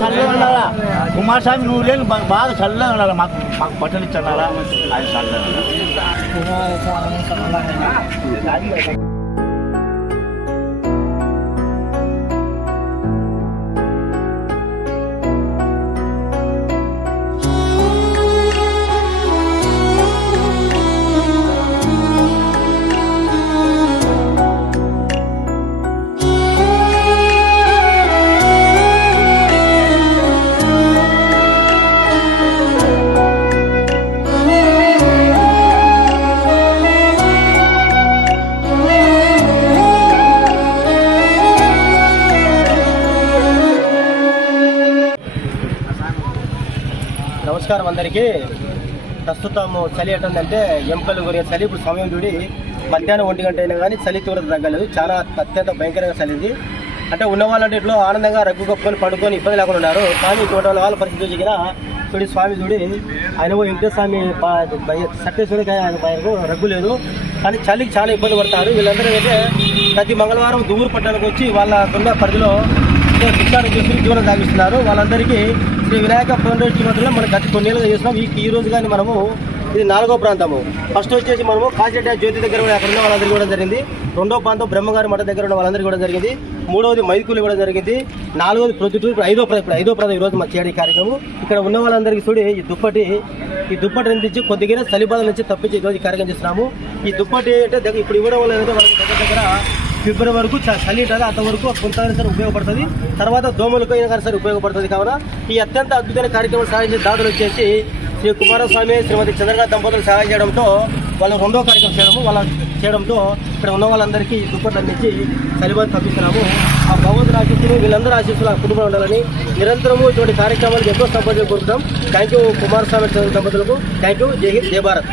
చల్లగా ఉండాలా కుమారస్వామి నువ్వు లేని బాగా చల్లగా ఉండాలి మాకు మాకు బట్టలు ఇచ్చన్నారా అది చల్లగా నమస్కారం అందరికీ. ప్రస్తుతం చలి ఎట్టుందంటే ఎంపలు కొరిగే చలి ఇప్పుడు సమయం చూడి మధ్యాహ్నం 1 గంట అయినా కానీ చలి తీవ్రత తగ్గలేదు. చాలా అత్యంత భయంకరంగా చలింది. అంటే ఉన్న వాళ్ళంటే ఇట్లో ఆనందంగా రగ్గు కప్పుకొని పడుకొని ఇబ్బంది లేకుండా ఉన్నారు. కానీ ఇటువంటి వాళ్ళ పరిస్థితి చూసిన చూడి స్వామి చూడి ఆయన వెంకటస్వామి సత్యేశ్వరికి ఆయనకు రగ్గు లేదు. కానీ చలికి చాలా ఇబ్బంది పడతారు. వీళ్ళందరూ అయితే ప్రతి మంగళవారం దువ్వూరు పట్టణానికి వచ్చి వాళ్ళకున్న పరిధిలో శిక్షాన్ని చూసి జీవనం సాగిస్తున్నారు. వాళ్ళందరికీ శ్రీ వినాయక పునరుద్ధరణ మనం గత కొన్నేళ్ళుగా చేస్తున్నాం. ఈ రోజు కానీ మనము ఇది 4వ ప్రాంతము. ఫస్ట్ వచ్చేసి మనము కాశీట జ్యోతి దగ్గర అక్కడ ఉన్న వాళ్ళందరికీ కూడా జరిగింది. 2వ ప్రాంతం బ్రహ్మగారి మఠ దగ్గర ఉన్న వాళ్ళందరికీ కూడా జరిగింది. 3వది మైదుకూలు కూడా జరిగింది. 4వది ప్రొద్దుటూరు. ఇప్పుడు 5వ ప్రాంతం ఈరోజు మా చేయడం కార్యక్రమం. ఇక్కడ ఉన్న వాళ్ళందరికీ చూడి ఈ దుప్పటి అందించి కొద్దిగా చలిబాధల నుంచి తప్పించి ఈరోజు కార్యక్రమం చేస్తున్నాము. ఈ దుప్పటి అంటే ఇప్పుడు ఇవ్వడం వల్ల ఏంటంటే వాళ్ళకి దగ్గర ఫిబ్రవరి వరకు చలి ఉంటుంది. అంతవరకు కొంతైనా సరే ఉపయోగపడుతుంది. తర్వాత దోమలకు అయినా కానీ సరే ఉపయోగపడుతుంది. కావున ఈ అత్యంత అద్భుతమైన కార్యక్రమం సాగించే దాతలు వచ్చేసి శ్రీ కుమారస్వామి శ్రీమతి చంద్రకాంత్ దంపతులు సహాయం చేయడంతో వాళ్ళు 2వ కార్యక్రమం చేయడంతో ఇక్కడ ఉన్న వాళ్ళందరికీ దుప్పట్లు అందించి చలిబాధ తప్పిస్తున్నాము. ఆ భగవంతుని ఆశీస్సులు వీళ్ళందరూ ఆశీస్సులు ఆ కుటుంబం ఉండాలని నిరంతరము ఇటువంటి కార్యక్రమాలకు ఎంతో సపోర్ట్ కోరుకుంటాం. థ్యాంక్ యూ కుమారస్వామి దంపతులకు. Thank you. జై హింద్, జై భారత్.